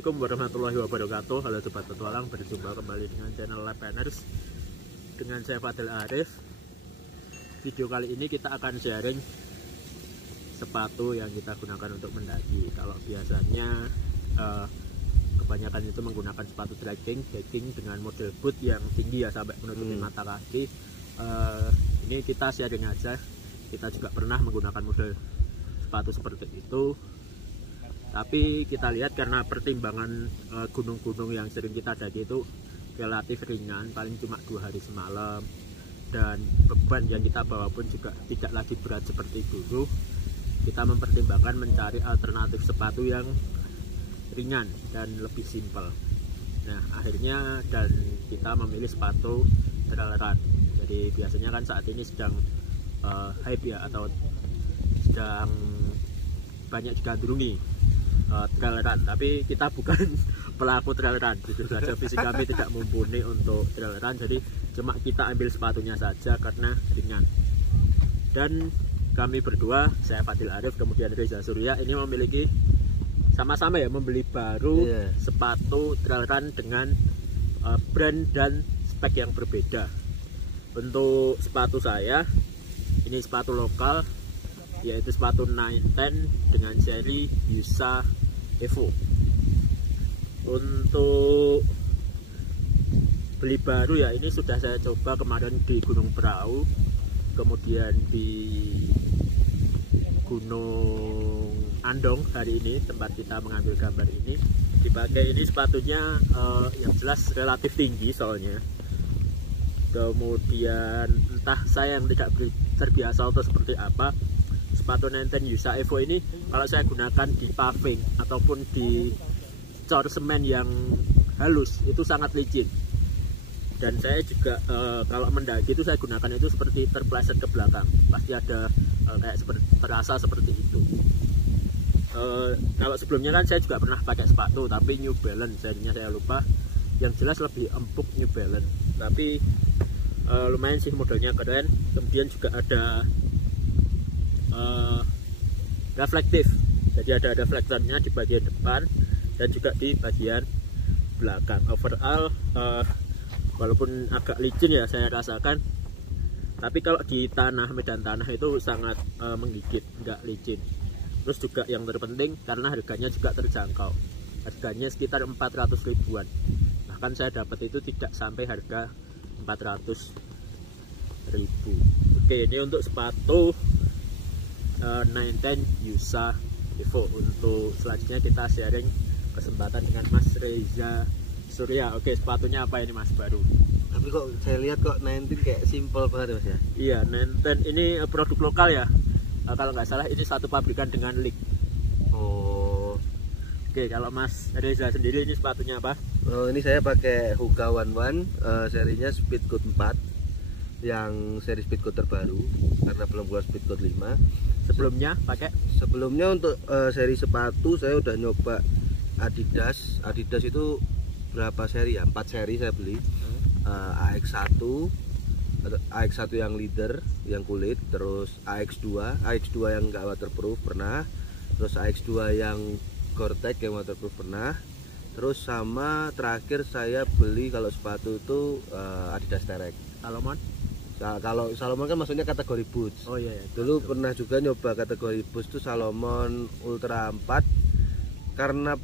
Assalamualaikum warahmatullahi wabarakatuh. Halo Sobat Petualang, berjumpa kembali dengan channel Lapanners dengan saya Fadil Arif. Video kali ini kita akan sharing sepatu yang kita gunakan untuk mendaki. Kalau biasanya kebanyakan itu menggunakan sepatu trekking dengan model boot yang tinggi ya, sampai menutupi mata kaki. Ini kita sharing aja, kita juga pernah menggunakan model sepatu seperti itu. Tapi kita lihat karena pertimbangan gunung-gunung yang sering kita daki itu relatif ringan, paling cuma 2 hari semalam, dan beban yang kita bawa pun juga tidak lagi berat seperti dulu. Kita mempertimbangkan mencari alternatif sepatu yang ringan dan lebih simpel. Nah akhirnya dan kita memilih sepatu trail run. Jadi biasanya kan saat ini sedang hype ya, atau sedang banyak digandrungi trail run, tapi kita bukan pelaku trail run, gitu saja. Fisik kami tidak mumpuni untuk trail run, jadi cuma kita ambil sepatunya saja karena ringan. Dan kami berdua, saya Fadil Arif kemudian Reza Surya, ini memiliki sama-sama ya membeli baru sepatu trail run dengan brand dan spek yang berbeda. Untuk sepatu saya, ini sepatu lokal, yaitu sepatu 910 dengan seri Yusa Evo. Untuk beli baru ya, ini sudah saya coba kemarin di Gunung Prau, kemudian di Gunung Andong hari ini tempat kita mengambil gambar ini. Dipakai ini sepatunya yang jelas relatif tinggi soalnya. Kemudian entah saya yang tidak terbiasa atau seperti apa, sepatu 910 Yusa Evo ini kalau saya gunakan di paving ataupun di cor semen yang halus itu sangat licin. Dan saya juga kalau mendaki itu saya gunakan itu seperti terpleset ke belakang, pasti ada kayak seperti terasa seperti itu. Kalau sebelumnya kan saya juga pernah pakai sepatu tapi New Balance, jadinya saya lupa, yang jelas lebih empuk New Balance, tapi lumayan sih, modelnya keren. Kemudian juga ada reflektif, jadi ada reflektornya di bagian depan dan juga di bagian belakang. Overall walaupun agak licin ya saya rasakan, tapi kalau di tanah, medan tanah itu sangat menggigit, nggak licin. Terus juga yang terpenting karena harganya juga terjangkau, harganya sekitar 400 ribuan, bahkan saya dapat itu tidak sampai harga 400 ribu. Oke, ini untuk sepatu 910 Yusa Evo. Untuk selanjutnya kita sharing kesempatan dengan Mas Reza Surya. Oke, sepatunya apa ini Mas, baru? Tapi kok saya lihat kok 910 kayak simple banget Mas ya? Iya, 910 ini produk lokal ya. Kalau nggak salah ini satu pabrikan dengan Lik. Oh. Oke, kalau Mas Reza sendiri ini sepatunya apa? Oh, ini saya pakai Hoka One One, serinya Speedgoat 4, yang seri Speedgoat terbaru karena belum keluar Speedgoat 5. Sebelumnya untuk seri sepatu saya udah nyoba Adidas itu berapa seri ya, 4 seri saya beli. AX1 yang leader yang kulit, terus AX2 yang enggak waterproof pernah, terus AX2 yang Gore-Tex yang waterproof pernah, terus sama terakhir saya beli kalau sepatu itu Adidas Terrex Salomon. Kalau Salomon kan maksudnya kategori boots. Oh iya, dulu pernah juga nyoba kategori boots itu Salomon Ultra 4 karena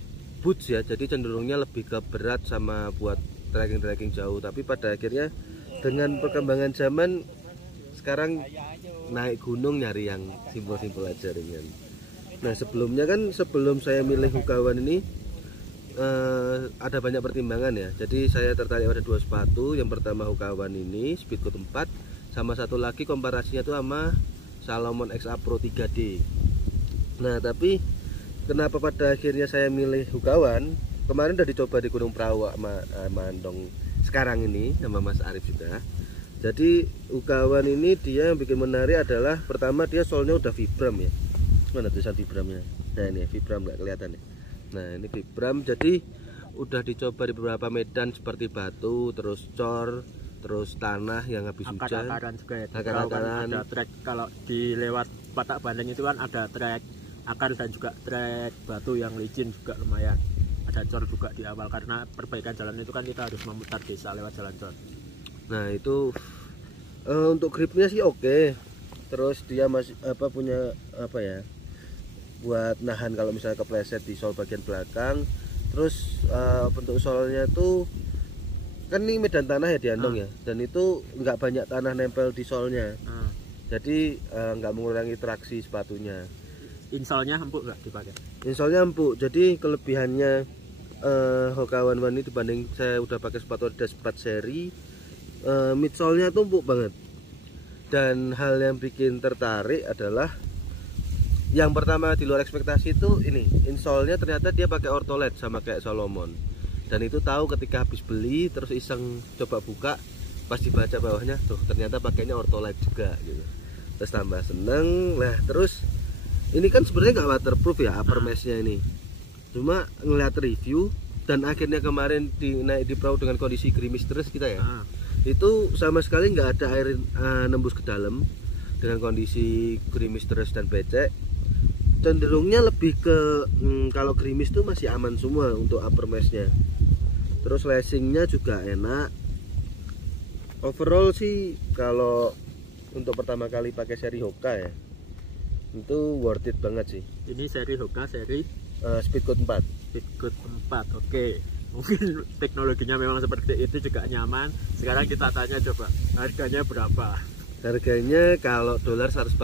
boots ya, jadi cenderungnya lebih ke berat sama buat trekking jauh. Tapi pada akhirnya dengan perkembangan zaman sekarang naik gunung nyari yang simpel-simpel aja, ringan. Nah sebelum saya milih Hoka One ini ada banyak pertimbangan ya. Jadi saya tertarik pada 2 sepatu. Yang pertama Hoka One ini Speedgoat 4, sama satu lagi komparasinya itu sama Salomon XA Pro 3D. Nah tapi kenapa pada akhirnya saya milih Hoka One? Kemarin udah dicoba di Gunung Prau sama Andong, sekarang ini sama Mas Arif juga. Jadi Hoka One ini dia yang bikin menarik adalah pertama dia solnya udah Vibram ya. Mana tulisan Vibramnya? Nah ini Vibram, nggak kelihatan ya. Nah ini Vibram, jadi udah dicoba di beberapa medan seperti batu, terus cor, terus tanah yang habis hujan. Akar-akaran juga ya. Akar-akaran. Ada trek, kalau di lewat Patak Bandeng itu kan ada trek akar dan juga trek batu yang licin juga lumayan. ada cor juga di awal, karena perbaikan jalan itu kan kita harus memutar desa lewat jalan cor. Nah itu untuk gripnya sih oke. Terus dia masih punya buat nahan kalau misalnya kepleset di sol bagian belakang. Terus bentuk solnya tuh kan ini medan tanah ya di Andong ya, dan itu nggak banyak tanah nempel di solnya, jadi nggak mengurangi traksi sepatunya. Insolnya empuk nggak dipakai? Insolnya empuk, jadi kelebihannya Hoka One One ini dibanding saya udah pakai sepatu Adidas 4 seri, midsole-nya tuh empuk banget. Dan hal yang bikin tertarik adalah yang pertama di luar ekspektasi itu ini, insole-nya ternyata dia pakai ortholet sama kayak Salomon. Dan itu tahu ketika habis beli terus iseng coba buka, pas dibaca bawahnya tuh ternyata pakainya ortholet juga gitu. Terus tambah seneng. Nah, terus ini kan sebenarnya nggak waterproof ya upper mesh-nya ini. Cuma ngeliat review dan akhirnya kemarin naik di perahu dengan kondisi gerimis terus kita ya. Itu sama sekali nggak ada air nembus ke dalam dengan kondisi gerimis terus dan becek. Cenderungnya lebih ke kalau gerimis tuh masih aman semua untuk upper mesh-nya. Terus lacingnya juga enak. Overall sih kalau untuk pertama kali pakai seri Hoka ya, itu worth it banget sih. Ini seri Hoka seri Speedgoat 4. Speedgoat 4. Oke. Mungkin teknologinya memang seperti itu juga nyaman. Sekarang kita tanya coba harganya berapa? Harganya kalau dolar $145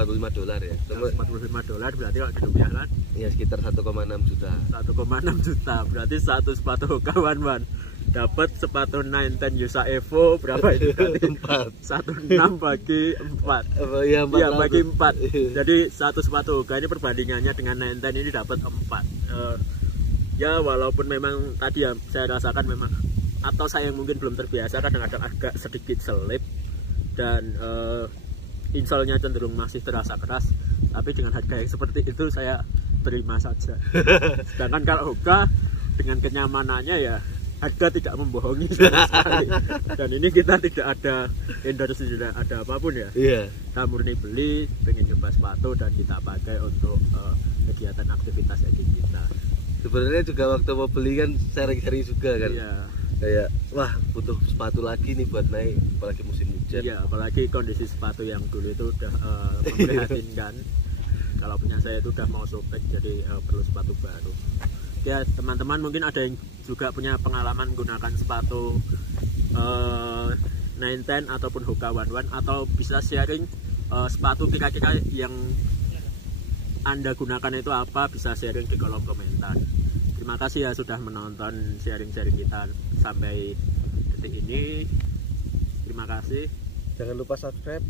ya. $145 berarti kalau dirupiahkan ya sekitar 1,6 juta. 1,6 juta. Berarti satu sepatu Hoka One One dapat sepatu 910 USA Evo berapa itu? 4. 16 bagi 4. Iya, bagi 4. Jadi satu sepatu Hoka ini perbandingannya dengan 910 ini dapat 4. Ya walaupun memang tadi ya saya rasakan memang, atau saya mungkin belum terbiasa, kadang-kadang agak sedikit selip dan insole-nya cenderung masih terasa keras, tapi dengan harga yang seperti itu saya terima saja. Sedangkan kalau Hoka dengan kenyamanannya ya harga tidak membohongi sama sekali. Dan ini kita tidak ada endorse, tidak ada apapun ya. Kita murni beli, pengen coba sepatu dan kita pakai untuk kegiatan aktivitas edit kita. Sebenarnya juga waktu mau beli kan sharing-sharing juga kan. Kayak wah butuh sepatu lagi nih buat naik, apalagi musim hujan. Iya, apalagi kondisi sepatu yang dulu itu udah memprihatinkan. Kalau punya saya itu udah mau sobek, jadi perlu sepatu baru. Ya teman-teman mungkin ada yang juga punya pengalaman menggunakan sepatu 910 ataupun Hoka One One, atau bisa sharing sepatu kira-kira yang Anda gunakan itu apa, bisa sharing di kolom komentar. Terima kasih ya sudah menonton sharing-sharing kita sampai detik ini. Terima kasih. Jangan lupa subscribe,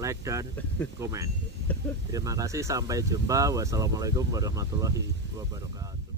like dan komen. Terima kasih, sampai jumpa. Wassalamualaikum warahmatullahi wabarakatuh.